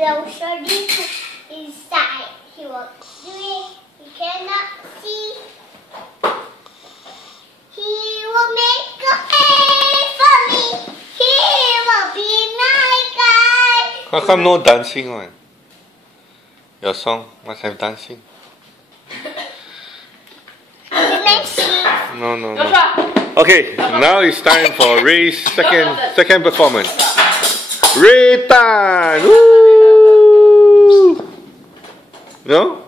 little shorty inside. He will do it. He cannot see. He will make a hay for me. He will be my guy. How come no dancing one? Your song must have dancing. No. Okay, now it's time for Ray's second performance. Ray Tan! Woo! No?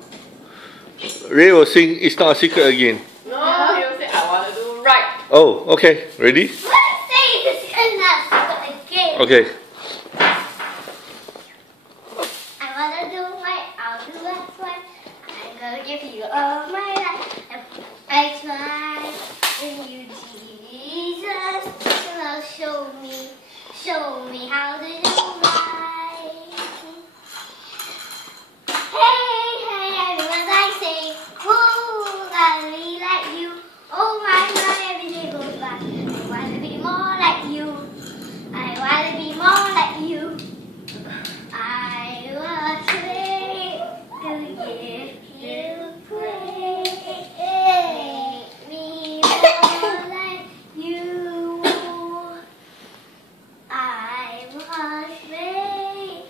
Ray will sing It's Not a Secret again. No, he will say I want to do right. Oh, okay. Ready? Let's say it's enough again. Okay. I want to do right, I'll do that one. I'm going to give you all my life. I try in you, Jesus. Show me how to do right. Hey, everyone I say, whoa, gotta be like you. Oh my, every day goes by. I wanna be more like you. I wanna be more like you. I was made to give you praise. Make me more like you. I was made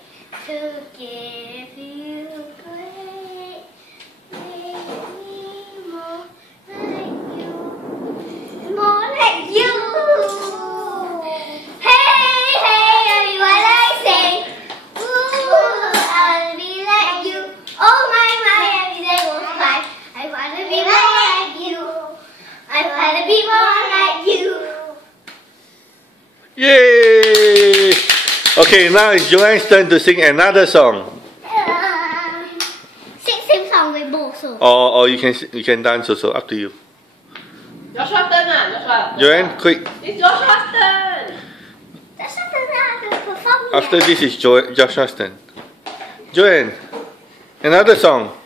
to give you praise. Make me more like you. More like you. Hey, everyone I say. Ooh, I'll be like you. Oh my, every day goes by. I wanna be more like you. I wanna be more like you. Yay! Okay, now it's Joanne's turn to sing another song. Sing song with both songs. Or you can dance also, up to you. Joshua turn Joshua. Joanne, quick. It's Joshua's turn. That's not the perform yet. After this is Joshua's turn. Joanne, another song.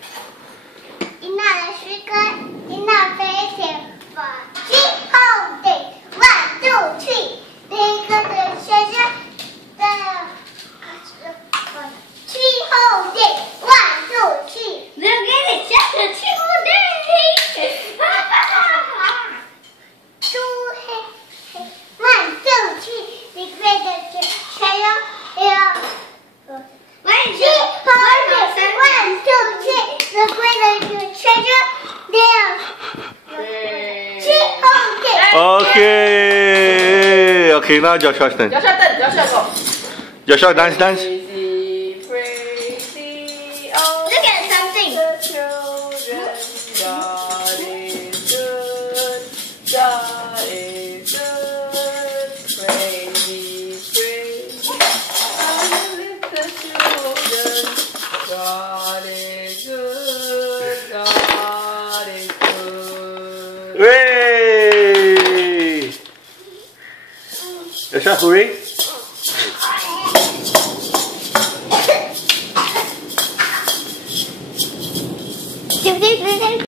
Another sugar, another fair for 3 whole days. 1, 2, 3. They got the treasure. 3 whole days. 1, 2, 3. Look at it, just a 2 whole days. 2, 1, 2, 3. They got the treasure. Yeah. 1, 2, 3. Look where the treasure. There. 3 whole days. Okay, now Joshua's turn. Joshua turn. Joshua go. Joshua, dance. Crazy, oh, Look at something. the children. God is good. God is good. Crazy. Oh, the children. God is good. God is good. Hooray! Joshua, hooray!